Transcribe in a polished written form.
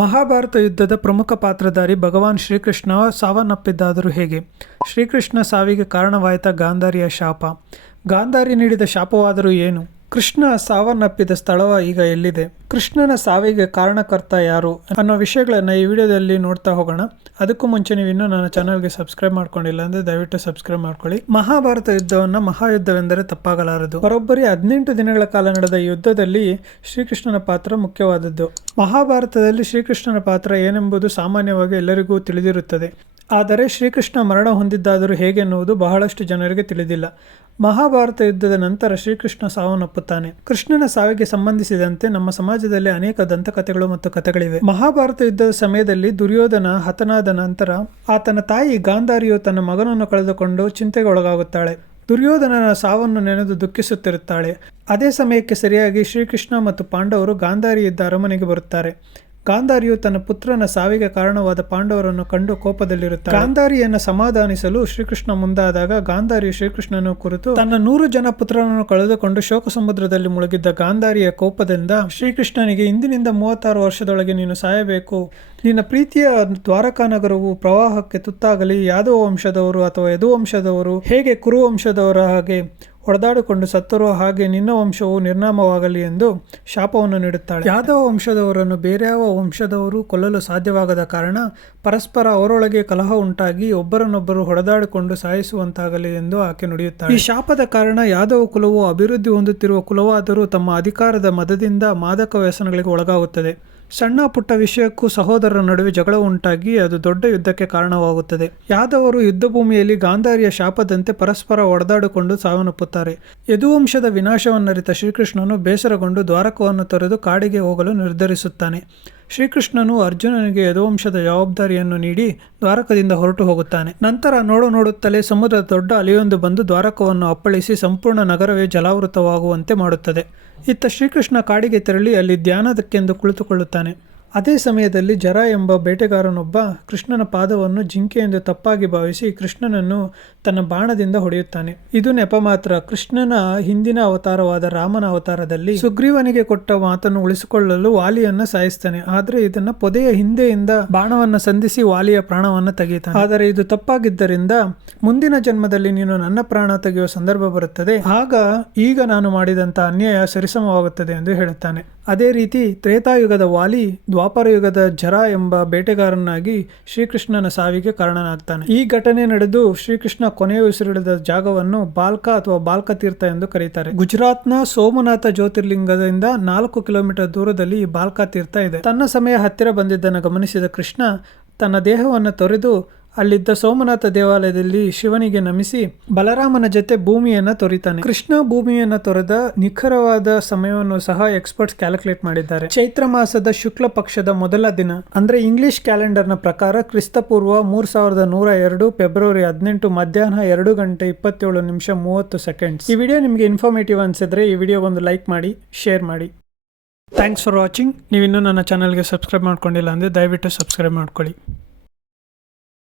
ಮಹಾಭಾರತ ಯುದ್ಧದ ಪ್ರಮುಖ ಪಾತ್ರಧಾರಿ ಭಗವಾನ್ ಶ್ರೀಕೃಷ್ಣ ಸಾವನ್ನಪ್ಪಿದ್ದಾದರೂ ಹೇಗೆ? ಶ್ರೀಕೃಷ್ಣ ಸಾವಿಗೆ ಕಾರಣವಾಯಿತ ಗಾಂಧಾರಿಯ ಶಾಪ. ಗಾಂಧಾರಿ ನೀಡಿದ ಶಾಪವಾದರೂ ಏನು? ಕೃಷ್ಣ ಸಾವನ್ನಪ್ಪಿದ ಸ್ಥಳವ ಈಗ ಎಲ್ಲಿದೆ? ಕೃಷ್ಣನ ಸಾವಿಗೆ ಕಾರಣಕರ್ತ ಯಾರು ಅನ್ನೋ ವಿಷಯಗಳನ್ನು ಈ ವಿಡಿಯೋದಲ್ಲಿ ನೋಡ್ತಾ ಹೋಗೋಣ. ಅದಕ್ಕೂ ಮುಂಚೆ ನೀವು ಇನ್ನೂ ನನ್ನ ಚಾನಲ್ಗೆ ಸಬ್ಸ್ಕ್ರೈಬ್ ಮಾಡ್ಕೊಂಡಿಲ್ಲ ಅಂದರೆ ದಯವಿಟ್ಟು ಸಬ್ಸ್ಕ್ರೈಬ್ ಮಾಡ್ಕೊಳ್ಳಿ. ಮಹಾಭಾರತ ಯುದ್ಧವನ್ನು ಮಹಾಯುದ್ಧವೆಂದರೆ ತಪ್ಪಾಗಲಾರದು. ಬರೋಬ್ಬರಿ 18 ದಿನಗಳ ಕಾಲ ನಡೆದ ಯುದ್ಧದಲ್ಲಿ ಶ್ರೀಕೃಷ್ಣನ ಪಾತ್ರ ಮುಖ್ಯವಾದದ್ದು. ಮಹಾಭಾರತದಲ್ಲಿ ಶ್ರೀಕೃಷ್ಣನ ಪಾತ್ರ ಏನೆಂಬುದು ಸಾಮಾನ್ಯವಾಗಿ ಎಲ್ಲರಿಗೂ ತಿಳಿದಿರುತ್ತದೆ. ಆದರೆ ಶ್ರೀಕೃಷ್ಣ ಮರಣ ಹೊಂದಿದ್ದಾದರೂ ಹೇಗೆನ್ನುವುದು ಬಹಳಷ್ಟು ಜನರಿಗೆ ತಿಳಿದಿಲ್ಲ. ಮಹಾಭಾರತ ಯುದ್ಧದ ನಂತರ ಶ್ರೀಕೃಷ್ಣ ಸಾವನ್ನಪ್ಪುತ್ತಾನೆ. ಕೃಷ್ಣನ ಸಾವಿಗೆ ಸಂಬಂಧಿಸಿದಂತೆ ನಮ್ಮ ಸಮಾಜದಲ್ಲಿ ಅನೇಕ ದಂತಕಥೆಗಳು ಮತ್ತು ಕಥೆಗಳಿವೆ. ಮಹಾಭಾರತ ಯುದ್ಧದ ಸಮಯದಲ್ಲಿ ದುರ್ಯೋಧನ ಹತನಾದ ನಂತರ ಆತನ ತಾಯಿ ಗಾಂಧಾರಿಯು ತನ್ನ ಮಗನನ್ನು ಕಳೆದುಕೊಂಡು ಚಿಂತೆಗೆ ಒಳಗಾಗುತ್ತಾಳೆ. ದುರ್ಯೋಧನನ ಸಾವನ್ನು ನೆನೆದು ದುಃಖಿಸುತ್ತಿರುತ್ತಾಳೆ. ಅದೇ ಸಮಯಕ್ಕೆ ಸರಿಯಾಗಿ ಶ್ರೀಕೃಷ್ಣ ಮತ್ತು ಪಾಂಡವರು ಗಾಂಧಾರಿ ಇದ್ದ ಅರಮನೆಗೆ ಬರುತ್ತಾರೆ. ಗಾಂಧಾರಿಯು ತನ್ನ ಪುತ್ರನ ಸಾವಿಗೆ ಕಾರಣವಾದ ಪಾಂಡವರನ್ನು ಕಂಡು ಕೋಪದಲ್ಲಿರುತ್ತಾಳೆ. ಗಾಂಧಾರಿಯನ್ನು ಸಮಾಧಾನಿಸಲು ಶ್ರೀಕೃಷ್ಣ ಮುಂದಾದಾಗ ಗಾಂಧಾರಿಯು ಶ್ರೀಕೃಷ್ಣನ ಕುರಿತು ತನ್ನ 100 ಜನ ಪುತ್ರರನ್ನು ಕಳೆದುಕೊಂಡು ಶೋಕ ಸಮುದ್ರದಲ್ಲಿ ಮುಳುಗಿದ್ದ ಗಾಂಧಾರಿಯ ಕೋಪದಿಂದ ಶ್ರೀಕೃಷ್ಣನಿಗೆ ಇಂದಿನಿಂದ 36 ವರ್ಷದೊಳಗೆ ನೀನು ಸಾಯಬೇಕು. ನಿನ್ನ ಪ್ರೀತಿಯ ದ್ವಾರಕಾ ನಗರವು ಪ್ರವಾಹಕ್ಕೆ ತುತ್ತಾಗಲಿ. ಯಾದವ ವಂಶದವರು ಅಥವಾ ಯದುವಂಶದವರು ಹೇಗೆ ಕುರುವಂಶದವರ ಹಾಗೆ ಹೊಡೆದಾಡಿಕೊಂಡು ಸತ್ತರೋ ಹಾಗೆ ನಿನ್ನ ವಂಶವು ನಿರ್ನಾಮವಾಗಲಿ ಎಂದು ಶಾಪವನ್ನು ನೀಡುತ್ತಾಳೆ. ಯಾದವ ವಂಶದವರನ್ನು ಬೇರ್ಯಾವ ವಂಶದವರು ಕೊಲ್ಲಲು ಸಾಧ್ಯವಾಗದ ಕಾರಣ ಪರಸ್ಪರ ಅವರೊಳಗೆ ಕಲಹ ಉಂಟಾಗಿ ಒಬ್ಬರನ್ನೊಬ್ಬರು ಹೊಡೆದಾಡಿಕೊಂಡು ಸಾಯಿಸುವಂತಾಗಲಿ ಎಂದು ಆಕೆ ನುಡಿಯುತ್ತಾಳೆ. ಈ ಶಾಪದ ಕಾರಣ ಯಾದವ ಕುಲವು ಅಭಿವೃದ್ಧಿ ಹೊಂದುತ್ತಿರುವ ಕುಲವಾದರೂ ತಮ್ಮ ಅಧಿಕಾರದ ಮದದಿಂದ ಮಾದಕ ವ್ಯಸನಗಳಿಗೆ ಒಳಗಾಗುತ್ತದೆ. ಸಣ್ಣ ಪುಟ್ಟ ವಿಷಯಕ್ಕೂ ಸಹೋದರರ ನಡುವೆ ಜಗಳ ಉಂಟಾಗಿ ಅದು ದೊಡ್ಡ ಯುದ್ಧಕ್ಕೆ ಕಾರಣವಾಗುತ್ತದೆ. ಯಾದವರು ಯುದ್ಧಭೂಮಿಯಲ್ಲಿ ಗಾಂಧಾರಿಯ ಶಾಪದಂತೆ ಪರಸ್ಪರ ಒಡೆದಾಡಿಕೊಂಡು ಸಾವನ್ನಪ್ಪುತ್ತಾರೆ. ಯದುವಂಶದ ವಿನಾಶವನ್ನರಿತ ಶ್ರೀಕೃಷ್ಣನು ಬೇಸರಗೊಂಡು ದ್ವಾರಕವನ್ನು ತೊರೆದು ಕಾಡಿಗೆ ಹೋಗಲು ನಿರ್ಧರಿಸುತ್ತಾನೆ. ಶ್ರೀಕೃಷ್ಣನು ಅರ್ಜುನನಿಗೆ ಯದುವಂಶದ ಜವಾಬ್ದಾರಿಯನ್ನು ನೀಡಿ ದ್ವಾರಕದಿಂದ ಹೊರಟು ಹೋಗುತ್ತಾನೆ. ನಂತರ ನೋಡುತ್ತಲೇ ಸಮುದ್ರದ ದೊಡ್ಡ ಅಲೆಯೊಂದು ಬಂದು ದ್ವಾರಕವನ್ನು ಅಪ್ಪಳಿಸಿ ಸಂಪೂರ್ಣ ನಗರವೇ ಜಲಾವೃತವಾಗುವಂತೆ ಮಾಡುತ್ತದೆ. ಇತ್ತ ಶ್ರೀಕೃಷ್ಣ ಕಾಡಿಗೆ ತೆರಳಿ ಅಲ್ಲಿ ಧ್ಯಾನದಕ್ಕೆಂದು ಕುಳಿತುಕೊಳ್ಳುತ್ತಾನೆ. ಅದೇ ಸಮಯದಲ್ಲಿ ಜರ ಎಂಬ ಬೇಟೆಗಾರನೊಬ್ಬ ಕೃಷ್ಣನ ಪಾದವನ್ನು ಜಿಂಕೆ ಎಂದು ತಪ್ಪಾಗಿ ಭಾವಿಸಿ ಕೃಷ್ಣನನ್ನು ತನ್ನ ಬಾಣದಿಂದ ಹೊಡೆಯುತ್ತಾನೆ. ಇದು ನೆಪ ಮಾತ್ರ. ಕೃಷ್ಣನ ಹಿಂದಿನ ಅವತಾರವಾದ ರಾಮನ ಅವತಾರದಲ್ಲಿ ಸುಗ್ರೀವನಿಗೆ ಕೊಟ್ಟ ಮಾತನ್ನು ಉಳಿಸಿಕೊಳ್ಳಲು ವಾಲಿಯನ್ನ ಸಾಯಿಸ್ತಾನೆ. ಆದರೆ ಇದನ್ನ ಪೊದೆಯ ಹಿಂದೆಯಿಂದ ಬಾಣವನ್ನು ಸಂಧಿಸಿ ವಾಲಿಯ ಪ್ರಾಣವನ್ನು ತೆಗೆಯುತ್ತಾನೆ. ಆದರೆ ಇದು ತಪ್ಪಾಗಿದ್ದರಿಂದ ಮುಂದಿನ ಜನ್ಮದಲ್ಲಿ ನೀನು ನನ್ನ ಪ್ರಾಣ ತೆಗೆಯುವ ಸಂದರ್ಭ ಬರುತ್ತದೆ, ಆಗ ಈಗ ನಾನು ಮಾಡಿದಂಥ ಅನ್ಯಾಯ ಸರಿಸಮವಾಗುತ್ತದೆ ಎಂದು ಹೇಳುತ್ತಾನೆ. ಅದೇ ರೀತಿ ತ್ರೇತಾಯುಗದ ವಾಲಿ ದ್ವಾಪರ ಯುಗದ ಜರ ಎಂಬ ಬೇಟೆಗಾರನಾಗಿ ಶ್ರೀಕೃಷ್ಣನ ಸಾವಿಗೆ ಕಾರಣನಾಗ್ತಾನೆ. ಈ ಘಟನೆ ನಡೆದು ಶ್ರೀಕೃಷ್ಣ ಕೊನೆಯ ಉಸಿರಿಳಿದ ಜಾಗವನ್ನು ಬಾಲ್ಕ ಅಥವಾ ಬಾಲ್ಕ ತೀರ್ಥ ಎಂದು ಕರೀತಾರೆ. ಗುಜರಾತ್ನ ಸೋಮನಾಥ ಜ್ಯೋತಿರ್ಲಿಂಗದಿಂದ 4 ಕಿಲೋಮೀಟರ್ ದೂರದಲ್ಲಿ ಈ ಬಾಲ್ಕ ತೀರ್ಥ ಇದೆ. ತನ್ನ ಸಮಯ ಹತ್ತಿರ ಬಂದಿದ್ದನ್ನು ಗಮನಿಸಿದ ಕೃಷ್ಣ ತನ್ನ ದೇಹವನ್ನು ತೊರೆದು ಅಲ್ಲಿದ್ದ ಸೋಮನಾಥ ದೇವಾಲಯದಲ್ಲಿ ಶಿವನಿಗೆ ನಮಿಸಿ ಬಲರಾಮನ ಜೊತೆ ಭೂಮಿಯನ್ನ ತೊರಿತಾನೆ. ಕೃಷ್ಣ ಭೂಮಿಯನ್ನ ತೊರೆದ ನಿಖರವಾದ ಸಮಯವನ್ನು ಸಹ ಎಕ್ಸ್ಪರ್ಟ್ಸ್ ಕ್ಯಾಲ್ಕುಲೇಟ್ ಮಾಡಿದ್ದಾರೆ. ಚೈತ್ರ ಮಾಸದ ಶುಕ್ಲ ಪಕ್ಷದ ಮೊದಲ ದಿನ ಅಂದ್ರೆ ಇಂಗ್ಲಿಷ್ ಕ್ಯಾಲೆಂಡರ್ನ ಪ್ರಕಾರ ಕ್ರಿಸ್ತಪೂರ್ವ 3102 ಫೆಬ್ರವರಿ 18 ಮಧ್ಯಾಹ್ನ 2:27:30. ಈ ವಿಡಿಯೋ ನಿಮಗೆ ಇನ್ಫಾರ್ಮೇಟಿವ್ ಅನ್ಸಿದ್ರೆ ಈ ವಿಡಿಯೋಗೊಂದು ಲೈಕ್ ಮಾಡಿ, ಶೇರ್ ಮಾಡಿ. Thanks for watching. ನೀವಿನ್ನೂ ನನ್ನ ಚಾನಲ್ಗೆ ಸಬ್ಸ್ಕ್ರೈಬ್ ಮಾಡ್ಕೊಂಡಿಲ್ಲ ಅಂದರೆ ದಯವಿಟ್ಟು ಸಬ್ಸ್ಕ್ರೈಬ್ ಮಾಡ್ಕೊಳ್ಳಿ.